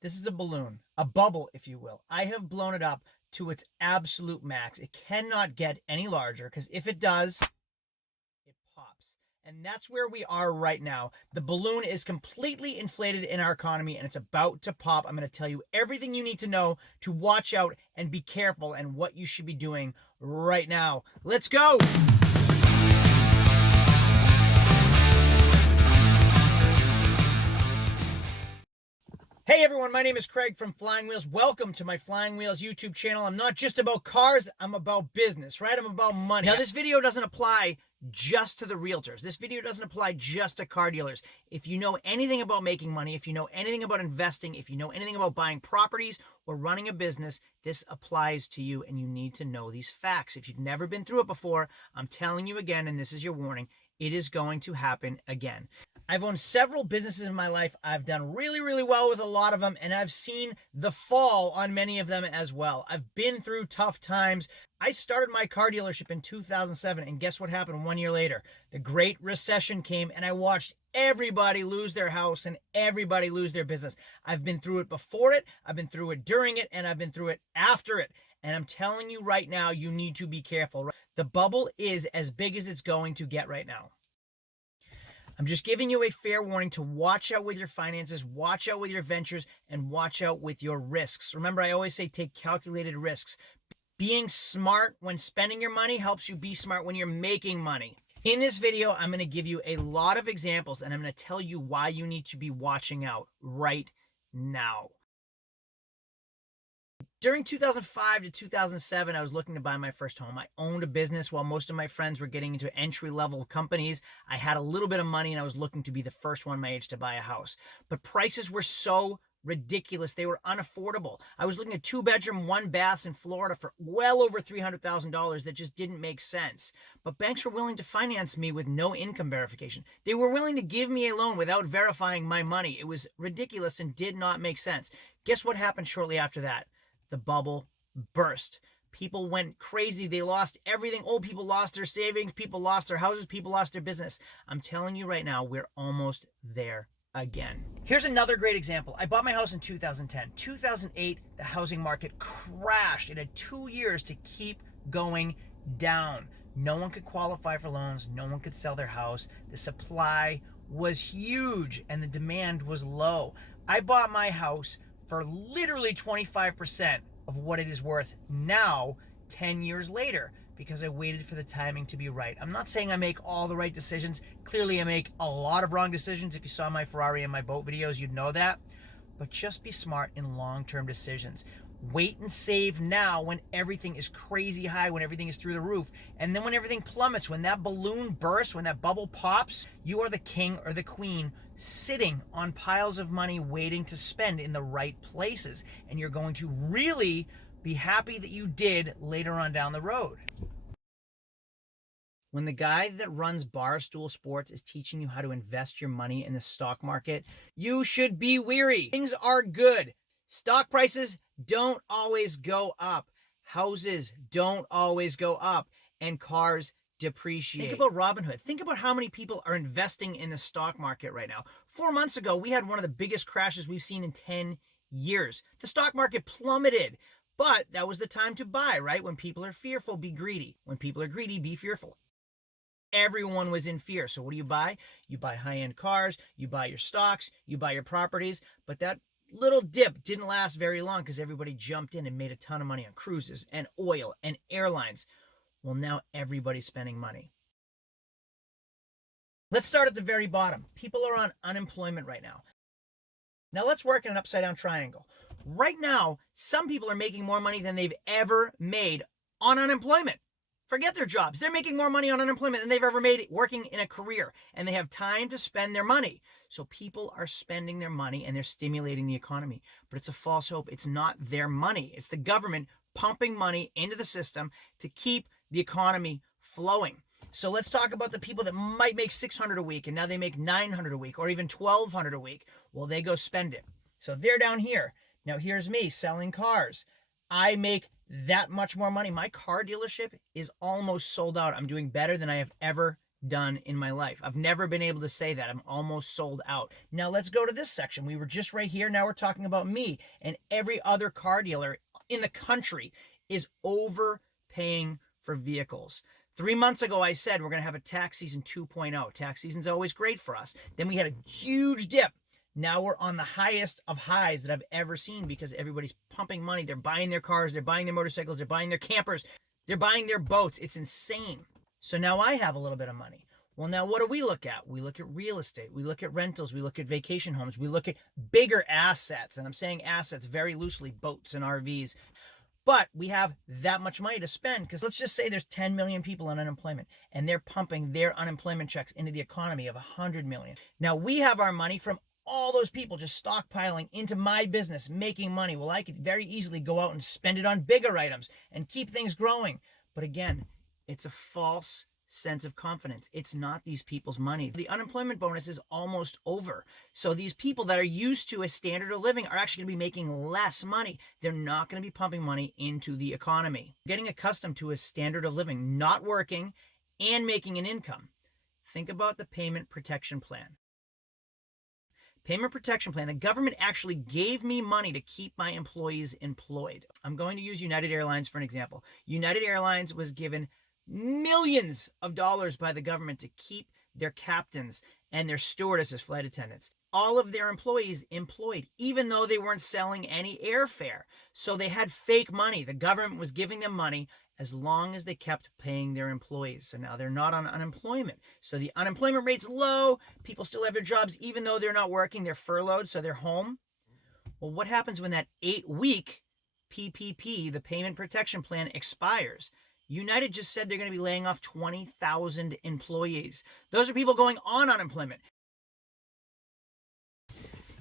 This is a balloon, a bubble, if you will. I have blown it up to its absolute max. It cannot get any larger because if it does, it pops. And that's where we are right now. The balloon is completely inflated in our economy and it's about to pop. I'm going to tell you everything you need to know to watch out and be careful and what you should be doing right now. Let's go. Hey everyone, my name is Craig from Flying Wheels. Welcome to my Flying Wheels YouTube channel. I'm not just about cars, I'm about business, right? I'm about money. Now this video doesn't apply just to the realtors. This video doesn't apply just to car dealers. If you know anything about making money, if you know anything about investing, if you know anything about buying properties or running a business, this applies to you and you need to know these facts. If you've never been through it before, I'm telling you again, and this is your warning, it is going to happen again. I've owned several businesses in my life. I've done really, really well with a lot of them, and I've seen the fall on many of them as well. I've been through tough times. I started my car dealership in 2007, and guess what happened 1 year later? The Great Recession came, and I watched everybody lose their house and everybody lose their business. I've been through it before it, I've been through it during it, and I've been through it after it. And I'm telling you right now, you need to be careful. The bubble is as big as it's going to get right now. I'm just giving you a fair warning to watch out with your finances, watch out with your ventures, and watch out with your risks. Remember, I always say take calculated risks. Being smart when spending your money helps you be smart when you're making money. In this video, I'm going to give you a lot of examples, and I'm going to tell you why you need to be watching out right now. During 2005 to 2007, I was looking to buy my first home. I owned a business while most of my friends were getting into entry-level companies. I had a little bit of money and I was looking to be the first one my age to buy a house. But prices were so ridiculous. They were unaffordable. I was looking at 2-bedroom, 1 baths in Florida for well over $300,000 that just didn't make sense. But banks were willing to finance me with no income verification. They were willing to give me a loan without verifying my money. It was ridiculous and did not make sense. Guess what happened shortly after that? The bubble burst. People went crazy. They lost everything. Old people lost their savings. People lost their houses. People lost their business. I'm telling you right now, we're almost there again. Here's another great example. I bought my house in 2010. 2008, the housing market crashed. It had 2 years to keep going down. No one could qualify for loans. No one could sell their house. The supply was huge and the demand was low. I bought my house for literally 25% of what it is worth now, 10 years later, because I waited for the timing to be right. I'm not saying I make all the right decisions. Clearly, I make a lot of wrong decisions. If you saw my Ferrari and my boat videos, you'd know that. But just be smart in long-term decisions. Wait and save now when everything is crazy high, when everything is through the roof. And then when everything plummets, when that balloon bursts, when that bubble pops, you are the king or the queen sitting on piles of money waiting to spend in the right places. And you're going to really be happy that you did later on down the road. When the guy that runs Barstool Sports is teaching you how to invest your money in the stock market, you should be weary. Things are good. Stock prices don't always go up. Houses don't always go up. And cars depreciate. Think about Robinhood. Think about how many people are investing in the stock market right now. 4 months ago, we had one of the biggest crashes we've seen in 10 years. The stock market plummeted. But that was the time to buy, right? When people are fearful, be greedy. When people are greedy, be fearful. Everyone was in fear. So what do? You buy high-end cars, you buy your stocks, you buy your properties. But that little dip didn't last very long because everybody jumped in and made a ton of money on cruises and oil and airlines. Well, now everybody's spending money. Let's start at the very bottom. People are on unemployment right now. Now let's work in an upside-down triangle. Right now, some people are making more money than they've ever made on unemployment. Forget their jobs. They're making more money on unemployment than they've ever made working in a career, and they have time to spend their money. So people are spending their money and they're stimulating the economy, but it's a false hope. It's not their money. It's the government pumping money into the system to keep the economy flowing. So let's talk about the people that might make $600 a week and now they make $900 a week or even $1,200 a week. Well, they go spend it. So they're down here. Now here's me selling cars. I make that much more money. My car dealership is almost sold out. I'm doing better than I have ever done in my life. I've never been able to say that. I'm almost sold out. Now let's go to this section. We were just right here. Now we're talking about me, and every other car dealer in the country is overpaying for vehicles. 3 months ago, I said we're going to have a tax season 2.0. Tax season's always great for us. Then we had a huge dip. Now we're on the highest of highs that I've ever seen because everybody's pumping money. They're buying their cars, they're buying their motorcycles, they're buying their campers, they're buying their boats. It's insane. So now I have a little bit of money. Well, now what do we look at? We look at real estate. We look at rentals. We look at vacation homes. We look at bigger assets. And I'm saying assets very loosely, boats and RVs. But we have that much money to spend because let's just say there's 10 million people on unemployment and they're pumping their unemployment checks into the economy of 100 million. Now we have our money from all those people just stockpiling into my business, making money. Well, I could very easily go out and spend it on bigger items and keep things growing. But again, it's a false sense of confidence. It's not these people's money. The unemployment bonus is almost over. So these people that are used to a standard of living are actually going to be making less money. They're not going to be pumping money into the economy. Getting accustomed to a standard of living, not working and making an income. Think about the payment protection plan. Payment protection plan. The government actually gave me money to keep my employees employed. I'm going to use United Airlines for an example. United Airlines was given millions of dollars by the government to keep their captains and their stewardesses, flight attendants, all of their employees employed, even though they weren't selling any airfare. So they had fake money. The government was giving them money as long as they kept paying their employees. So now they're not on unemployment. So the unemployment rate's low. People still have their jobs, even though they're not working. They're furloughed, so they're home. Well, what happens when that 8-week PPP, the payment protection plan, expires? United just said they're going to be laying off 20,000 employees. Those are people going on unemployment.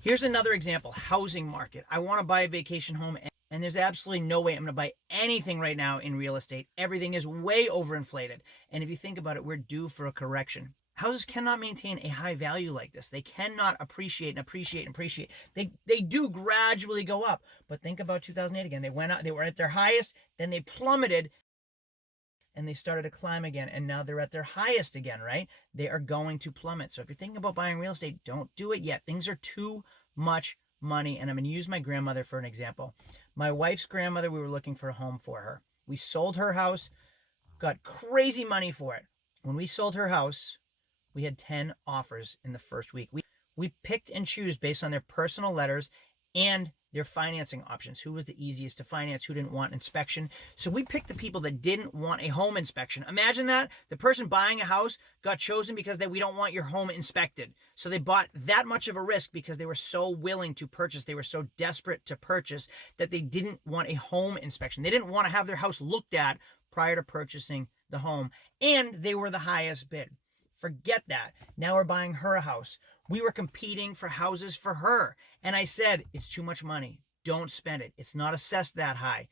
Here's another example, housing market. I want to buy a vacation home, and there's absolutely no way I'm going to buy anything right now in real estate. Everything is way overinflated. And if you think about it, we're due for a correction. Houses cannot maintain a high value like this. They cannot appreciate and appreciate and appreciate. They do gradually go up. But think about 2008 again. They went up, they were at their highest, then they plummeted, and they started to climb again, and now they're at their highest again, right? They are going to plummet. So if you're thinking about buying real estate, don't do it yet. Things are too much money, and I'm going to use my grandmother for an example. My wife's grandmother, we were looking for a home for her. We sold her house, got crazy money for it. When we sold her house, we had 10 offers in the first week. We picked and choose based on their personal letters and their financing options. Who was the easiest to finance? Who didn't want inspection? So we picked the people that didn't want a home inspection. Imagine that. The person buying a house got chosen because we don't want your home inspected. So they bought that much of a risk because they were so willing to purchase. They were so desperate to purchase that they didn't want a home inspection. They didn't want to have their house looked at prior to purchasing the home. And they were the highest bid. Forget that. Now we're buying her a house. We were competing for houses for her. And I said, it's too much money. Don't spend it. It's not assessed that high.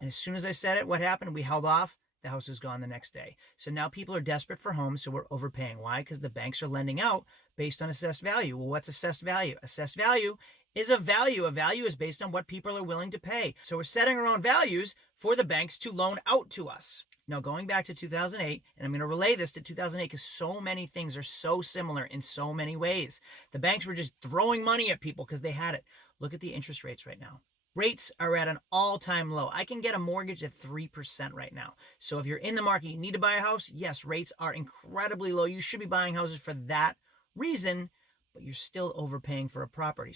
And as soon as I said it, what happened? We held off. The house is gone the next day. So now people are desperate for homes, so we're overpaying. Why? Because the banks are lending out based on assessed value. Well, what's assessed value? Assessed value is a value. A value is based on what people are willing to pay. So we're setting our own values for the banks to loan out to us. Now, going back to 2008, and I'm going to relay this to 2008 because so many things are so similar in so many ways. The banks were just throwing money at people because they had it. Look at the interest rates right now. Rates are at an all-time low. I can get a mortgage at 3% right now. So if you're in the market, you need to buy a house. Yes, rates are incredibly low. You should be buying houses for that reason, but you're still overpaying for a property.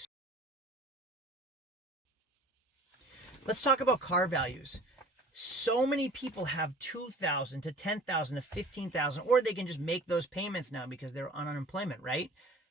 Let's talk about car values. So many people have $2,000 to $10,000 to $15,000, or they can just make those payments now because they're on unemployment, right?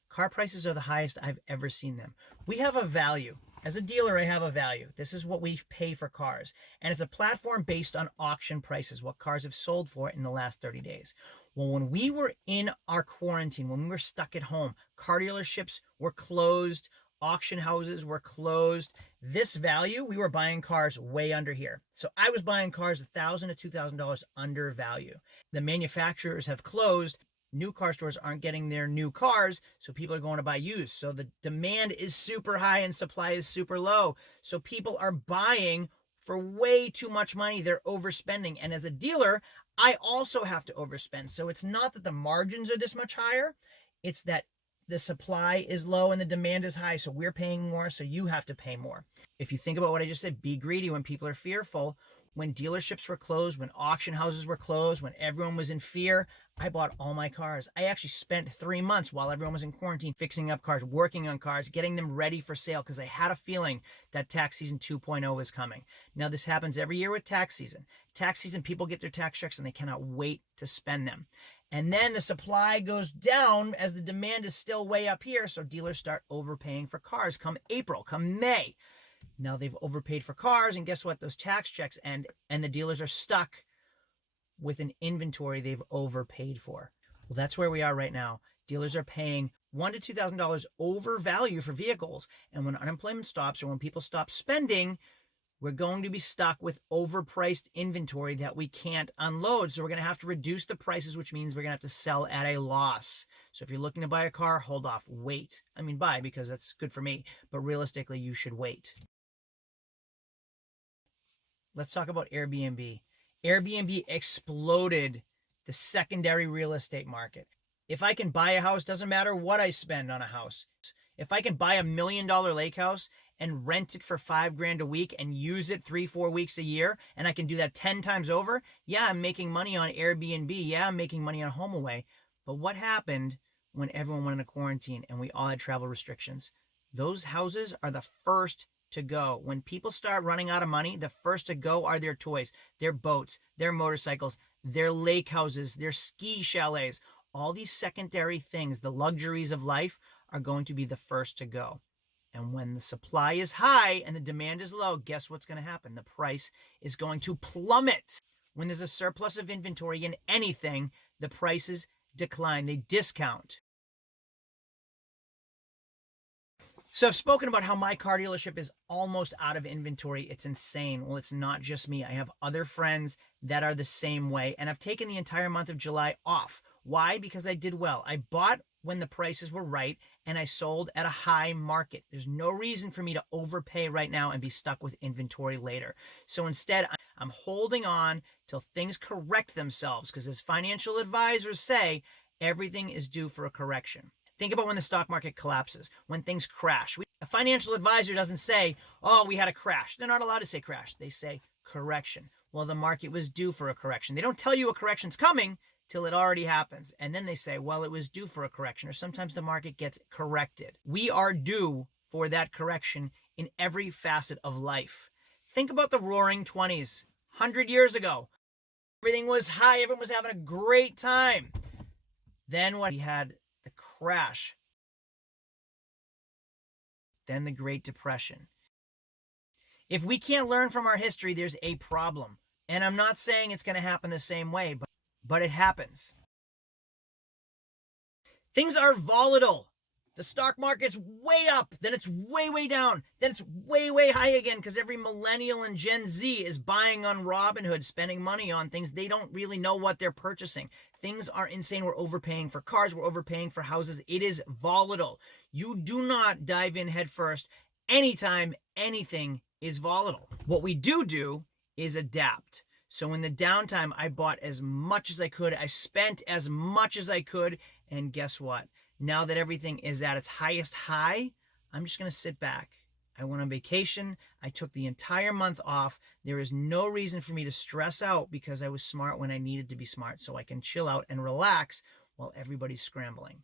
Car prices are the highest I've ever seen them. We have a value. As a dealer, I have a value. This is what we pay for cars. And it's a platform based on auction prices, what cars have sold for in the last 30 days. Well, when we were in our quarantine, when we were stuck at home, car dealerships were closed, auction houses were closed. This value, we were buying cars way under here. So I was buying cars $1,000 to $2,000 under value. The manufacturers have closed. New car stores aren't getting their new cars, so people are going to buy used. So the demand is super high and supply is super low. So people are buying for way too much money. They're overspending. And as a dealer, I also have to overspend. So it's not that the margins are this much higher, it's that the supply is low and the demand is high. So we're paying more, so you have to pay more. If you think about what I just said, be greedy when people are fearful. When dealerships were closed, when auction houses were closed, when everyone was in fear, I bought all my cars. I actually spent 3 months while everyone was in quarantine fixing up cars, working on cars, getting them ready for sale because I had a feeling that tax season 2.0 was coming. Now, this happens every year with tax season. Tax season, people get their tax checks and they cannot wait to spend them. And then the supply goes down as the demand is still way up here. So dealers start overpaying for cars come April, come May. Now they've overpaid for cars, and guess what? Those tax checks end, and the dealers are stuck with an inventory they've overpaid for. Well, that's where we are right now. Dealers are paying $1,000 to $2,000 over value for vehicles, and when unemployment stops or when people stop spending, we're going to be stuck with overpriced inventory that we can't unload. So we're going to have to reduce the prices, which means we're going to have to sell at a loss. So if you're looking to buy a car, hold off, wait. I mean, buy because that's good for me, but realistically, you should wait. Let's talk about Airbnb. Airbnb exploded the secondary real estate market. If I can buy a house, doesn't matter what I spend on a house. If I can buy $1 million lake house and rent it for $5,000 a week and use it 3-4 weeks a year, and I can do that 10 times over, yeah, I'm making money on Airbnb. Yeah, I'm making money on HomeAway. But what happened when everyone went into quarantine and we all had travel restrictions? Those houses are the first to go. When people start running out of money, the first to go are their toys, their boats, their motorcycles, their lake houses, their ski chalets. All these secondary things, the luxuries of life, are going to be the first to go. And when the supply is high and the demand is low, guess what's going to happen? The price is going to plummet. When there's a surplus of inventory in anything, the prices decline, they discount. So I've spoken about how my car dealership is almost out of inventory. It's insane. Well, it's not just me. I have other friends that are the same way, and I've taken the entire month of July off. Why? Because I did well. I bought when the prices were right, and I sold at a high market. There's no reason for me to overpay right now and be stuck with inventory later. So instead, I'm holding on till things correct themselves, because as financial advisors say, everything is due for a correction. Think about when the stock market collapses, when things crash. A financial advisor doesn't say, oh, we had a crash. They're not allowed to say crash. They say correction. Well, the market was due for a correction. They don't tell you a correction's coming till it already happens. And then they say, well, it was due for a correction. Or sometimes the market gets corrected. We are due for that correction in every facet of life. Think about the roaring 20s, 100 years ago. Everything was high. Everyone was having a great time. Then what? We had the crash, then the Great Depression. If we can't learn from our history, there's a problem. And I'm not saying it's going to happen the same way, but it happens. Things are volatile. The stock market's way up, then it's way, way down, then it's way, way high again because every millennial and Gen Z is buying on Robinhood, spending money on things they don't really know what they're purchasing. Things are insane. We're overpaying for cars. We're overpaying for houses. It is volatile. You do not dive in head first anytime anything is volatile. What we do is adapt. So in the downtime, I bought as much as I could. I spent as much as I could. And guess what? Now that everything is at its highest high, I'm just going to sit back. I went on vacation. I took the entire month off. There is no reason for me to stress out because I was smart when I needed to be smart, so I can chill out and relax while everybody's scrambling.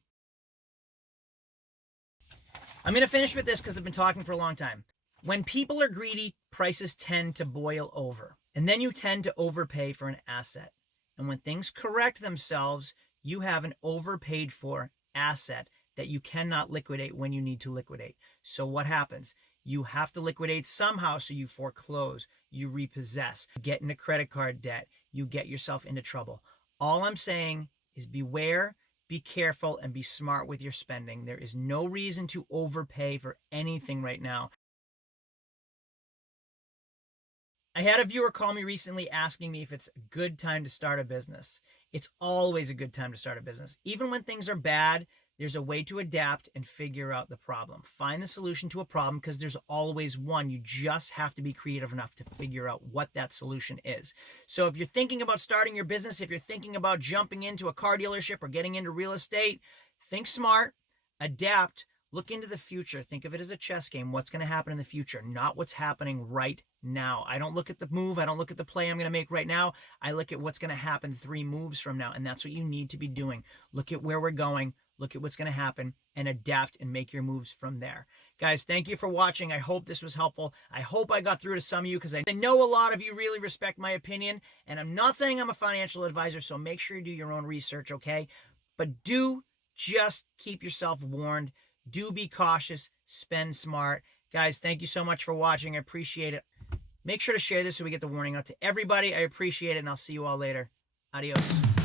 I'm going to finish with this because I've been talking for a long time. When people are greedy, prices tend to boil over, and then you tend to overpay for an asset. And when things correct themselves, you have an overpaid for asset that you cannot liquidate when you need to liquidate. So what happens? You have to liquidate somehow, so you foreclose, you repossess, get into credit card debt, you get yourself into trouble. All I'm saying is beware, be careful, and be smart with your spending. There is no reason to overpay for anything right now. I had a viewer call me recently asking me if it's a good time to start a business. It's always a good time to start a business. Even when things are bad, There's a way to adapt and figure out the problem. Find the solution to a problem because there's always one. You just have to be creative enough to figure out what that solution is. So if you're thinking about starting your business, if you're thinking about jumping into a car dealership or getting into real estate, think smart, adapt, look into the future. Think of it as a chess game. What's going to happen in the future, not what's happening right now. I don't look at the move. I don't look at the play I'm going to make right now. I look at what's going to happen 3 moves from now. And that's what you need to be doing. Look at where we're going. Look at what's going to happen and adapt and make your moves from there. Guys, thank you for watching. I hope this was helpful. I hope I got through to some of you because I know a lot of you really respect my opinion. And I'm not saying I'm a financial advisor, so make sure you do your own research, okay? But do just keep yourself warned. Do be cautious. Spend smart. Guys, thank you so much for watching. I appreciate it. Make sure to share this so we get the warning out to everybody. I appreciate it, and I'll see you all later. Adios.